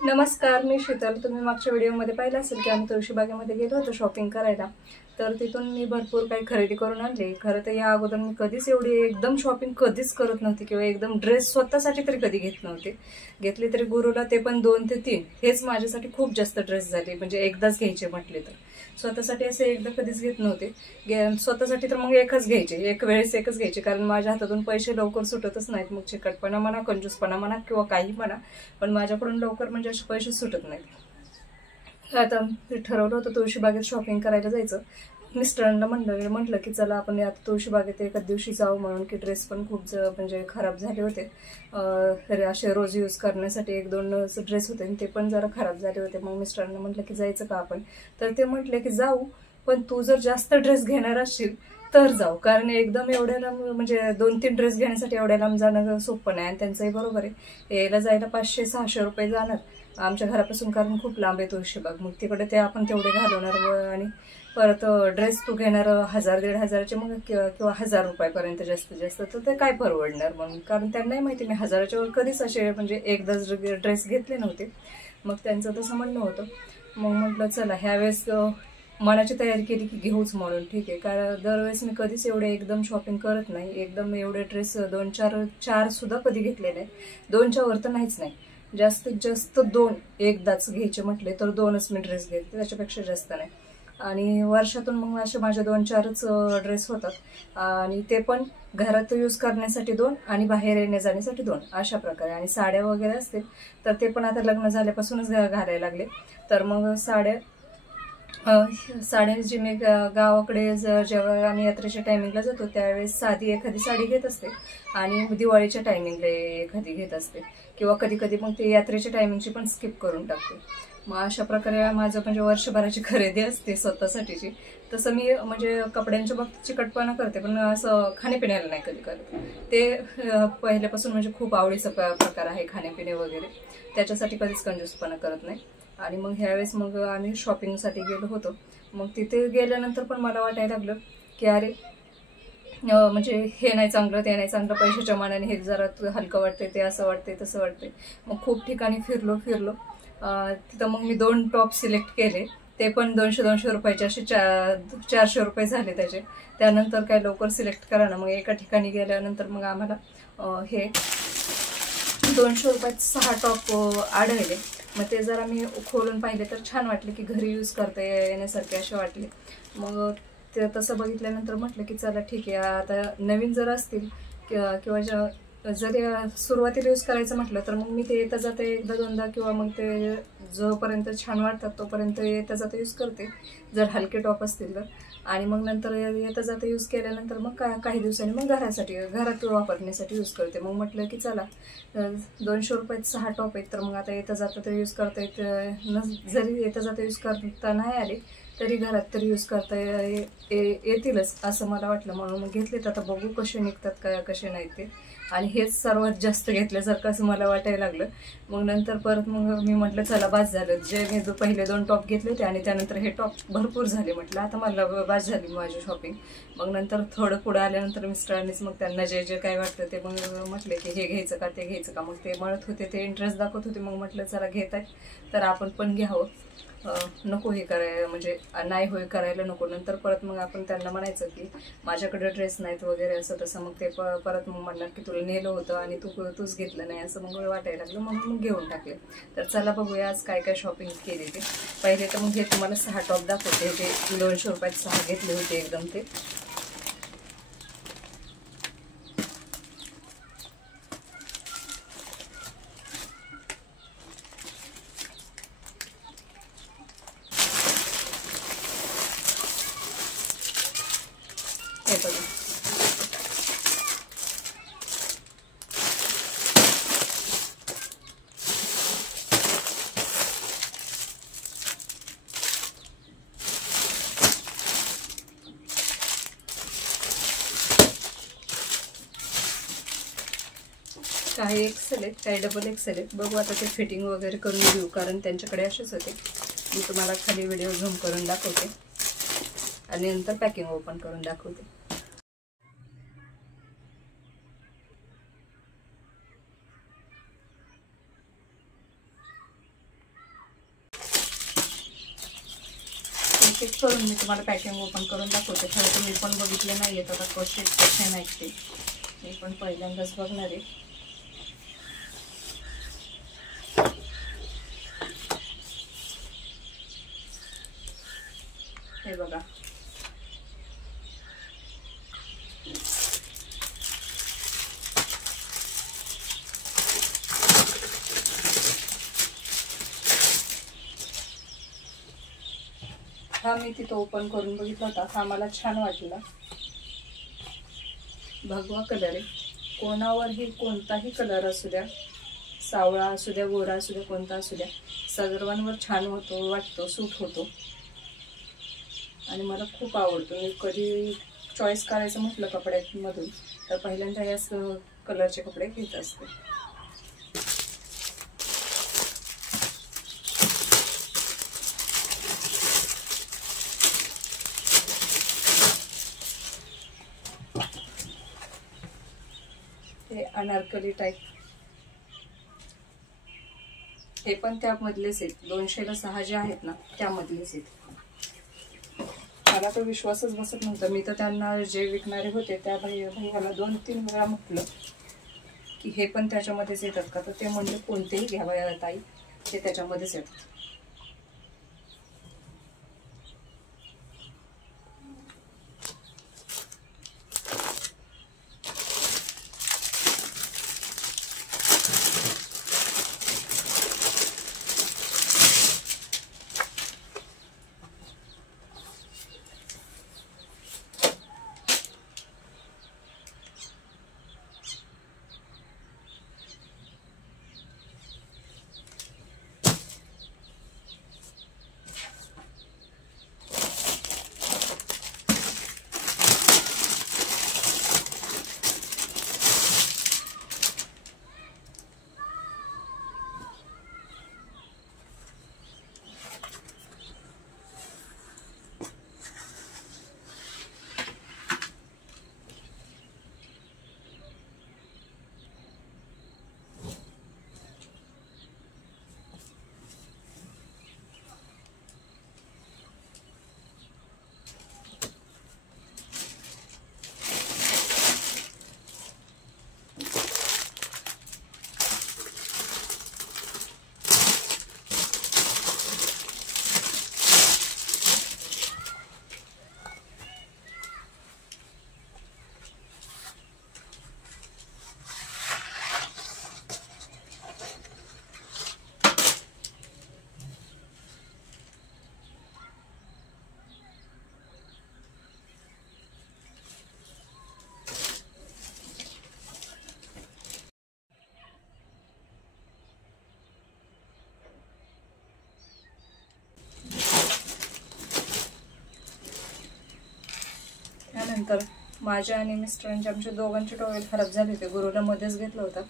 नमस्कार, मी शीतल. तुम्ही मागच्या व्हिडिओमध्ये पाहिलं असेल की आम्ही तुळशीबागेमध्ये गेलो होतो शॉपिंग करायला. तर तिथून मी भरपूर काही खरेदी करून आणली. खरं तर या अगोदर मी कधीच एवढी एकदम शॉपिंग कधीच करत नव्हती किंवा एकदम ड्रेस स्वतःसाठी तरी कधी घेत नव्हते. घेतले तरी गुरुला ते पण 2 ते 3. हेच माझ्यासाठी खूप जास्त ड्रेस झाले, म्हणजे एकदाच घ्यायचे म्हटले तर. स्वतःसाठी असे एकदा कधीच घेत नव्हते. स्वतःसाठी तर मग एकच घ्यायचे, एक वेळेस एकच घ्यायचे, कारण माझ्या हातातून पैसे लवकर सुटतच नाहीत. मग चिकटपणा म्हणा, कंजूसपणा म्हणा किंवा काही म्हणा, पण माझ्याकडून लवकर म्हणजे असे पैसे सुटत नाहीत. आता ठरवलं होतं तुळशीबागेत शॉपिंग करायला जायचं. मिस्टरांना म्हटलं की चला आपण आता तुळशीबागेत एका दिवशी जाऊ, म्हणून की ड्रेस पण खूप म्हणजे खराब झाले होते. असे रोज यूज करण्यासाठी 1-2 ड्रेस होते, ते पण जरा खराब झाले होते. मग मिस्टरांना म्हटलं की जायचं का आपण, तर ते म्हटले की जाऊ, पण तू जर जास्त ड्रेस घेणार असशील तर जाऊ, कारण एकदम एवढ्या लांब म्हणजे 2-3 ड्रेस घेण्यासाठी एवढ्या लांब जाणं सोपं नाही. आणि त्यांचंही बरोबर आहे, यायला जायला 500-600 रुपये जाणार आमच्या घरापासून, कारण खूप लांब आहे तुळशीबाग. मग तिकडे ते आपण तेवढे घालवणार आणि परत ड्रेस तू घेणार 1000-1500चे, मग किंवा 1000 रुपयापर्यंत जास्तीत जास्त, तर ते काय परवडणार म्हणून. कारण त्यांनाही माहिती मी 1000च्या वर कधीच असे म्हणजे एकदाच ड्रेस घेतले नव्हते. मग त्यांचं तसं म्हणणं होतं. मग म्हटलं चला ह्यावेळेस मनाची तयारी केली की घेऊच म्हणून. ठीक आहे, कारण दरवेळेस मी कधीच एवढे एकदम शॉपिंग करत नाही. एकदम एवढे ड्रेस 2-4 सुद्धा कधी घेतले नाही. 2च्या वर तर नाहीच नाही. जास्तीत जास्त 2 एकदाच घ्यायचे म्हटले तर 2च मी ड्रेस घेते, त्याच्यापेक्षा जास्त नाही. आणि वर्षातून मग असे माझे 2-4च ड्रेस होतात. आणि ते पण घरात यूज करण्यासाठी 2 आणि बाहेर येण्या जाण्यासाठी 2 अशा प्रकारे. आणि साड्या वगैरे असतील तर ते पण आता लग्न झाल्यापासूनच घालायला लागले. तर मग साड्यांची मी गावाकडे जेव्हा आम्ही यात्रेच्या टायमिंगला जातो त्यावेळेस साधी एखादी साडी घेत असते, आणि दिवाळीच्या टायमिंगला एखादी घेत असते, किंवा कधी कधी मग ते यात्रेच्या टायमिंगची पण स्किप करून टाकते. मग अशा प्रकारे माझं म्हणजे वर्षभराची खरेदी असते स्वतःसाठीची. तसं मी म्हणजे कपड्यांच्या बाबतीत चिकटपणा करते, पण असं खाण्यापिण्याला नाही कधी करत. ते पहिल्यापासून म्हणजे खूप आवडीचा प्रकार आहे खाण्यापिणे वगैरे, त्याच्यासाठी कधीच कंजूसपणा करत नाही. आणि मग ह्यावेळेस मग आम्ही शॉपिंगसाठी गेलो होतो. मग तिथे गेल्यानंतर पण मला वाटायला लागलं की अरे म्हणजे हे नाही चांगलं, ते नाही चांगलं, पैशाच्या मानाने हे जरा हलकं वाटते, ते असं वाटते, तसं वाटते. मग खूप ठिकाणी फिरलो. तिथं मग मी 2 टॉप सिलेक्ट केले. ते पण 200-200 रुपयाचे, असे 400 रुपये झाले त्याचे. त्यानंतर काय लवकर सिलेक्ट करा ना. मग एका ठिकाणी गेल्यानंतर मग आम्हाला हे 200 रुपयात 6 टॉप आढळले. मग ते जरा मी खोलून पाहिले तर छान वाटले, की घरी यूज करता येण्यासारखे असे वाटले. मग ते तसं बघितल्यानंतर म्हटलं की चला ठीक आहे, आता नवीन जर असतील किंवा जरी सुरुवातीला यूज करायचं म्हटलं तर मग मी ते येता जाता 1-2दा किंवा मग ते जोपर्यंत छान वाटतात तोपर्यंत येता जाता यूज करते, जर हलके टॉप असतील तर. आणि मग नंतर येता जाता यूज केल्यानंतर मग काही दिवसांनी मग घरात वापरण्यासाठी यूज करते. मग म्हटलं की चला 200 रुपयात 6 टॉप आहेत, तर मग आता येता जाता तर यूज करता जरी येता जाता यूज करता नाही आले तरी घरात तरी यूज करता येतीलच असं मला वाटलं. म्हणून मग घेतलेत. आता बघू कसे निघतात काय कसे नाही ते. आणि हेच सर्वात जास्त घेतल्यासारखं असं मला वाटायला लागलं. मग नंतर परत मग मी म्हटलं चला बास झालं, जे मी पहिले 2 टॉप घेतले होते आणि त्यानंतर हे टॉप भरपूर झाले. म्हटलं आता मला बास झाली माझी शॉपिंग. मग नंतर थोडं पुढं आल्यानंतर मिस्टरांनीच मग त्यांना जे जे काय वाटतं ते मग म्हटले की हे घ्यायचं का ते घ्यायचं का. मग ते म्हणत होते, ते इंटरेस्ट दाखवत होते. मग म्हटलं चला घेत आहे तर आपण पण घ्यावं, नको हे करायला म्हणजे नाही होय करायला नको. नंतर परत मग आपण त्यांना म्हणायचं की माझ्याकडे ड्रेस नाहीत वगैरे असं तसं. मग ते परत मग म्हणणार की तुला नेलं होतं आणि तूच घेतलं नाही, असं मग वाटायला लागलं. म्हणून मग घेऊन टाकले. तर चला बघूया आज काय काय शॉपिंग केली ते. पहिले तर मग हे तुम्हाला 6 टॉप दाखवते, ते 200 रुपयात 6 घेतले होते एकदम. ते बघा, काही एक्सेल आहेत, काही डबल एक्सेल आहेत. बघू आता ते फिटिंग वगैरे करून घेऊ, कारण त्यांच्याकडे असेच होते. मी तुम्हाला खाली व्हिडिओ झूम करून दाखवते आणि नंतर पॅकिंग ओपन करून दाखवते. एक करून मी तुम्हाला पॅकिंग ओपन करून दाखवते. खरं तर मी पण बघितले नाही आहेत आता कसे नाही ते, मी पण पहिल्यांदाच बघणार आहे. हे बघा, हा मी तिथं ओपन करून बघितला होता. हा मला छान वाटला. भगवा कलर आहे. कोणावरही कोणताही कलर असू द्या, सावळा असू द्या, गोरा असू द्या, कोणता असू द्या, सर्वांवर छान वाटतो, सूट होतो आणि मला खूप आवडतो. मी कधी चॉईस करायचं म्हटलं कपड्यांमधून तर पहिल्यांदा याच कलरचे कपडे घेत असते. हे अनारकली टाईप, हे पण त्यामधलेच आहेत. 200ला 6 जे आहेत ना त्यामधलेच आहेत. मला तो विश्वासच बसत नव्हता. मी तर त्यांना जे विकणारे होते त्या भैयाला 2-3 वेळा म्हटलं की हे पण त्याच्यामध्येच येतात का, तर ते म्हणले कोणतेही घ्यावा ताई, ते त्याच्यामध्येच येतात. त्यानंतर माझ्या आणि मिस्टरांचे, आमच्या दोघांचे टॉवेल खराब झाले होते. गुरुला मध्येच घेतलं होतं,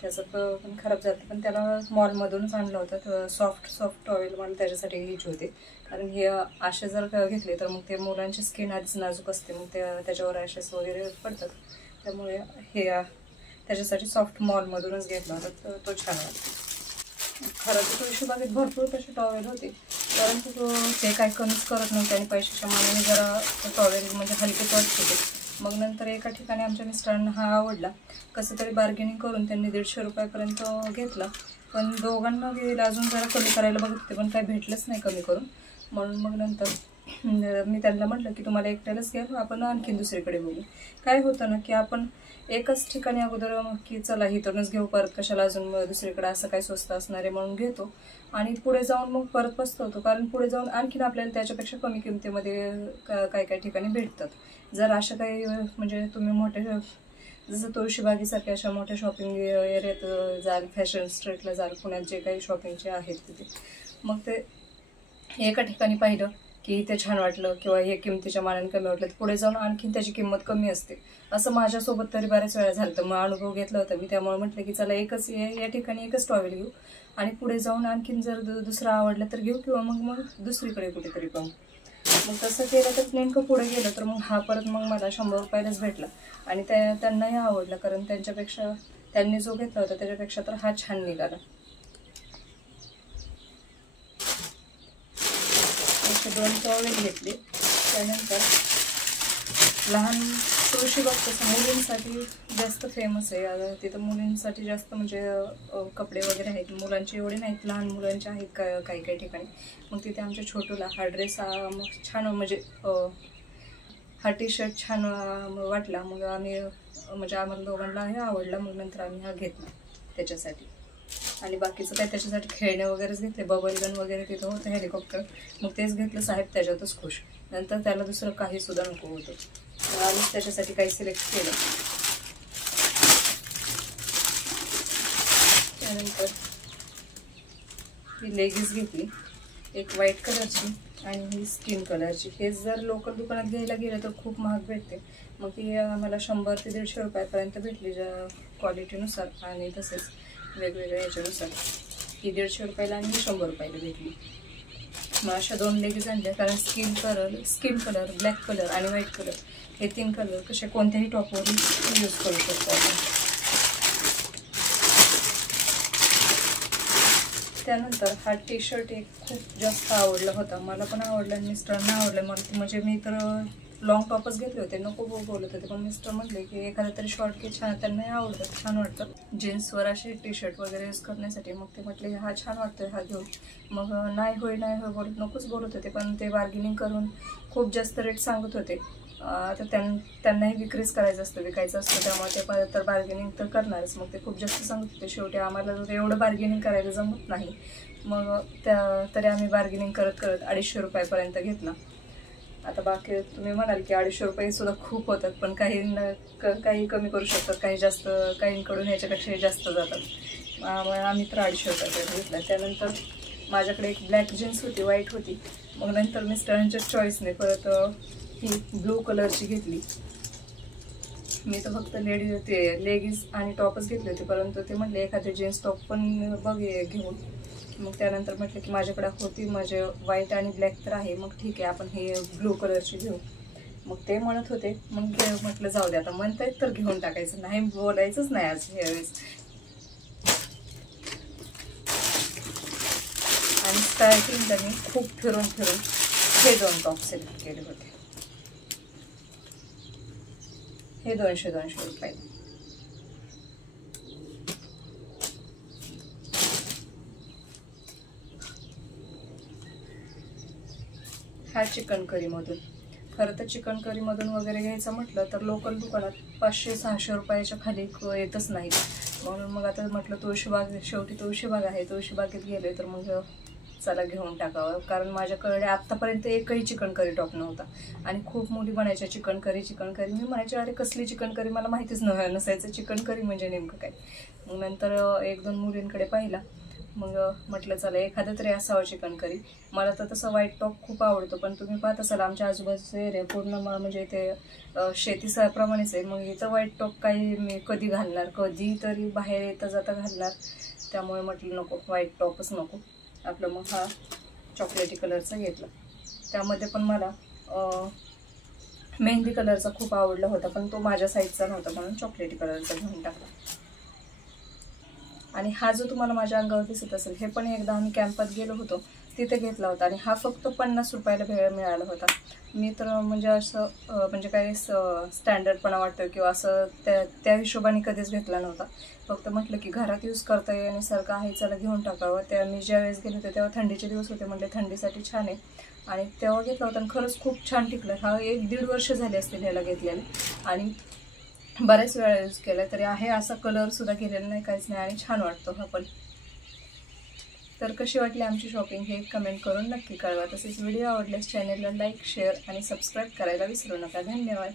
त्याचं पण खराब झालं, पण त्याला मॉलमधूनच आणलं होतं. सॉफ्ट टॉवेल मला त्याच्यासाठी घ्यायचे होते, कारण हे असे जर घेतले तर मग ते मुलांची स्किन आधीच नाजूक असते, मग त्याच्यावर ॲशेस वगैरे पडतात. त्यामुळे हे त्याच्यासाठी सॉफ्ट मॉलमधूनच घेतला होता, तर तो छान वाटतो. खरं तर तुळशीबागेत भरपूर तसे टॉवेल होते, परंतु ते काही कमीच करत नव्हते आणि पैशाच्या मानाने जरा टॉवेल म्हणजे हलकेच वाटत होते. मग नंतर एका ठिकाणी आमच्या मिस्टरांना हा आवडला, कसं तरी बार्गेनिंग करून त्यांनी 150 रुपयापर्यंत घेतला. पण दोघांना अजून जरा कमी करायला बघत होते, पण काही भेटलंच नाही कमी करून. म्हणून मग नंतर मी त्यांना म्हटलं की तुम्हाला एकट्यालाच घ्या, आपण आणखीन दुसरीकडे बघू. काय होतं ना की आपण एकच ठिकाणी अगोदर की चला इथूनच घेऊ, परत कशाला अजून दुसरीकडे असं काही स्वस्त असणार आहे म्हणून घेतो, आणि पुढे जाऊन मग परत पछतावतो, कारण पुढे जाऊन आणखीन आपल्याला त्याच्यापेक्षा कमी किमतीमध्ये काही ठिकाणी भेटतात. जर अशा काही म्हणजे तुम्ही मोठे जसं तुळशीबागेसारख्या अशा मोठ्या शॉपिंग एरियात जाल, फॅशन स्ट्रीटला जाल, पुण्यात जे काही शॉपिंगचे आहेत तिथे, मग ते एका ठिकाणी पाहिलं की ते छान वाटलं किंवा हे किमतीच्या मानाने कमी वाटलं, तर पुढे जाऊन आणखीन त्याची किंमत कमी असते. असं माझ्यासोबत तरी बऱ्याच वेळा झालं, तर मग अनुभव घेतला होता मी. त्यामुळे म्हटलं की चला या ठिकाणी एकच टॉवेल घेऊ, आणि पुढे जाऊन आणखीन जर दुसरं आवडलं तर घेऊ, किंवा मग दुसरीकडे कुठेतरी पाहू. मग तसं केलं तर नेमकं पुढे गेलं तर मग हा परत मग मला 100 रुपयालाच भेटला, आणि त्यांनाही आवडला, कारण त्यांनी जो घेतला होता त्याच्यापेक्षा तर हा छान निघाला. 2 टॉवेल घेतले. त्यानंतर लहान तुळशीबाग तसं मुलींसाठी जास्त फेमस आहे. तिथं मुलींसाठी जास्त म्हणजे कपडे वगैरे आहेत. मुलांचे एवढे नाहीत, लहान मुलांचे आहेत काही काही ठिकाणी. मग तिथे आमच्या छोटूला हा ड्रेस मग छान म्हणजे हा टी शर्ट छान वाटला. मग आम्ही म्हणजे आम्हाला दोघांना हे आवडला. मग नंतर आम्ही हा घेतला त्याच्यासाठी. आणि बाकीचं काय त्याच्यासाठी खेळणे वगैरेच घेतले. बबल गन वगैरे तिथं होतं, हेलिकॉप्टर, मग तेच घेतलं. साहेब त्याच्यातच खुश. नंतर त्याला दुसरं काही सुद्धा नको होतं. आम्ही त्याच्यासाठी काही सिलेक्ट केलं. त्यानंतर ही लेगिन्स घेतली, एक व्हाईट कलरची आणि ही स्किन कलरची. हे जर लोकल दुकानात घ्यायला गेलं तर खूप महाग भेटते. मग ती आम्हाला 100 ते 150 रुपयापर्यंत भेटली ज्या क्वालिटीनुसार आणि तसेच वेगवेगळ्या याच्यानुसार. ही 150 रुपयाला आणि 100 रुपयाला भेटली. मग अशा 2 लेगीज आणल्या, कारण स्किन कलर, ब्लॅक कलर आणि व्हाईट कलर हे 3 कलर कसे कोणत्याही टॉपवर यूज करू शकतो आपण. त्यानंतर हा टी शर्ट एक खूप जास्त आवडला होता. मला पण आवडला आणि मिस्टरांना आवडलं. मला म्हणजे मी तर लॉंग टॉपच घेतले होते, नको बोलत होते, पण मिस्टर म्हटले की एखादा तरी शॉर्ट की छान, त्यांनाही आवडतं, छान वाटतं जीन्सवर असे टी शर्ट वगैरे यूज करण्यासाठी. मग ते म्हटले हा छान वाटतोय, हा घेऊन. मग नाही होय बोलत नकोच बोलत होते, पण ते बार्गेनिंग करून खूप जास्त रेट सांगत होते. आता त्यांनाही विक्रीच करायचं असतं, विकायचं असतं, त्यामुळे ते तर बार्गेनिंग तर करणारच. मग ते खूप जास्त सांगत होते. शेवटी आम्हाला एवढं बार्गेनिंग करायला जमत नाही. मग तरी आम्ही बार्गेनिंग करत 250 रुपयापर्यंत घेतला. आता बाकी तुम्ही म्हणाल की 250 रुपये सुद्धा खूप होतात, पण काही कमी करू शकतात, काही जास्त, काहींकडून ह्याच्यापेक्षा जास्त जातात. आम्ही तर 250 रुपयापर्यंत घेतला. त्यानंतर माझ्याकडे एक ब्लॅक जीन्स होती, व्हाईट होती. मग नंतर मिस्टरांच्या चॉईसने परत ही ब्लू कलरची घेतली. मी तर फक्त लेगिन्स आणि टॉपच घेतले होते, परंतु ते म्हटले एखादे जीन्स टॉप पण बघ घेऊन. मग त्यानंतर म्हटलं की माझ्याकडे होती, माझे व्हाईट आणि ब्लॅक तर आहे, मग ठीक आहे आपण हे ब्लू कलरची घेऊ. मग ते म्हणत होते, मग म्हटलं जाऊ दे, आता म्हणतायत तर घेऊन टाकायचं, नाही बोलायचंच नाही आज ह्यावेळेस. आणि स्टार्टिंगला मी खूप फिरून हे 2 टॉप सिलेक्ट केले होते. हे 200 रुपये. हा चिकन करीमधून. खरं तर चिकन करीमधून वगैरे घ्यायचं म्हटलं तर लोकल दुकानात 500-600 रुपयाच्या खाली येतच नाही. म्हणून मग आता म्हटलं तुळशीबाग, शेवटी तुळशीबाग आहे, तुळशीबागेत गेले तर मग चला घेऊन टाकावं. कारण माझ्याकडे आत्तापर्यंत एकही चिकन करी टॉप नव्हता. आणि खूप मुली म्हणायच्या चिकन करी. मी म्हणायचे अरे कसली चिकन करी, मला माहितीच नसायचं चिकन करी म्हणजे नेमकं काय. मग नंतर 1-2 मुलींकडे पाहिला. मग म्हटलं चला एखादं तरी असावं चिकन करी. मला तर तसं व्हाईट टॉप खूप आवडतो, पण तुम्ही पाहत असाल आमच्या आजूबाजूचे एरिया पूर्ण म्हणजे ते शेतीप्रमाणेच आहे. मग इथं व्हाईट टॉप काही मी कधी घालणार, कधी तरी बाहेर येता जाता घालणार. त्यामुळे म्हटलं नको, व्हाईट टॉपच नको आपलं. मग हा चॉकलेटी कलरचा घेतला. त्यामध्ये पण मला मेहंदी कलरचा खूप आवडला होता, पण तो माझ्या साईजचा नव्हता, म्हणून चॉकलेटी कलरचा घेऊन टाकला. आणि हा जो तुम्हाला माझ्या अंगावर दिसत असेल, हे पण एकदा आम्ही कॅम्पात गेलो होतो तिथे घेतला होता. आणि हा फक्त 50 रुपयाला मिळाला होता. मी तर म्हणजे असं म्हणजे काही स्टँडर्डपणा वाटतं किंवा असं त्या हिशोबाने कधीच घेतला नव्हता. फक्त म्हटलं की घरात यूज करता येण्यासारखं आहे, चला घेऊन टाकावं. त्या मी ज्या वेळेस गेले होते तेव्हा थंडीचे दिवस होते, म्हटले थंडीसाठी छान आहे. आणि तेव्हा घेतला होता आणि खरंच खूप छान टिकलं. हा 1-1.5 वर्ष झाले असतील ह्याला घेतलेले आणि बऱ्याच वेळा यूज केला तरी आहे. असा कलर सुद्धा गेलेला नाही, काहीच नाही आणि छान वाटतो हा पण. तर कशी वाटली आमची शॉपिंग हे कमेंट करून नक्की कळवा. तसेच व्हिडिओ आवडल्यास चॅनलला लाईक, शेअर आणि सबस्क्राईब करायला विसरू नका. धन्यवाद.